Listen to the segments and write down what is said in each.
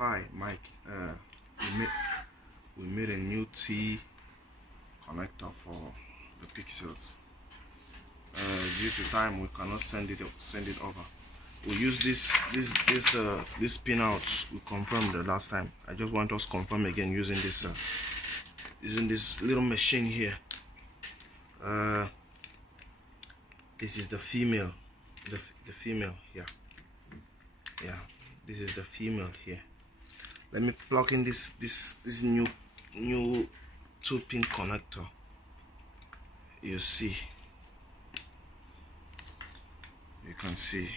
Hi Mike, we made a new T connector for the pixels. Due to time we cannot send it over. We use this pin out. We confirmed the last time. I just want us to confirm again using this little machine here. This is the female, the female here. Yeah, this is the female here. Let me plug in this new 2-pin connector. You see, you can see,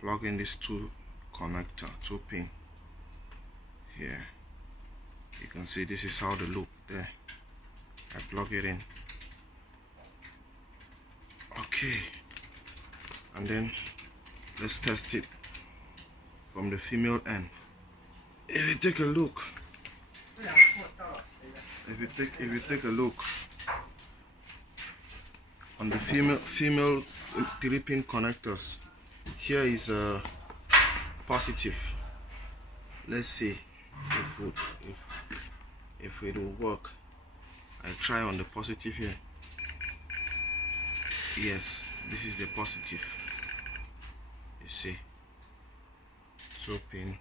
plug in this 2-pin here. You can see this is how they look there. I plug it in. Okay, and then let's test it from the female end. If you take a look, if you take a look on the female 3-pin connectors, here is a positive. Let's see if it will work. I try on the positive here. Yes, this is the positive. You see, 2-pin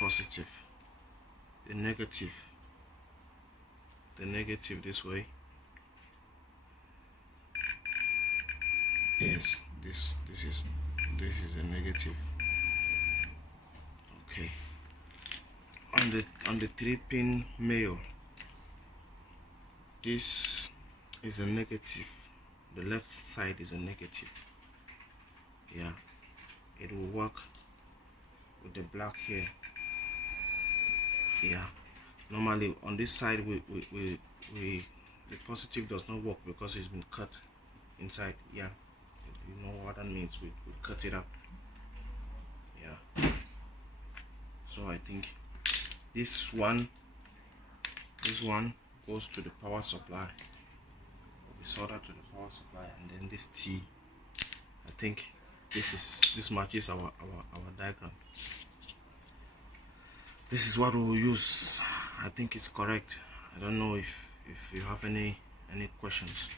positive. The negative this way. Yes, this is a negative. Okay, on the 3-pin male, this is a negative. The left side is a negative. Yeah, it will work with the black here. Yeah, normally on this side the positive does not work because it's been cut inside. Yeah, you know what that means. We cut it up. Yeah, so I think this one goes to the power supply. We solder to the power supply, and then this T, I think this matches our diagram. This is what we will use. I think it's correct. I don't know if you have any questions.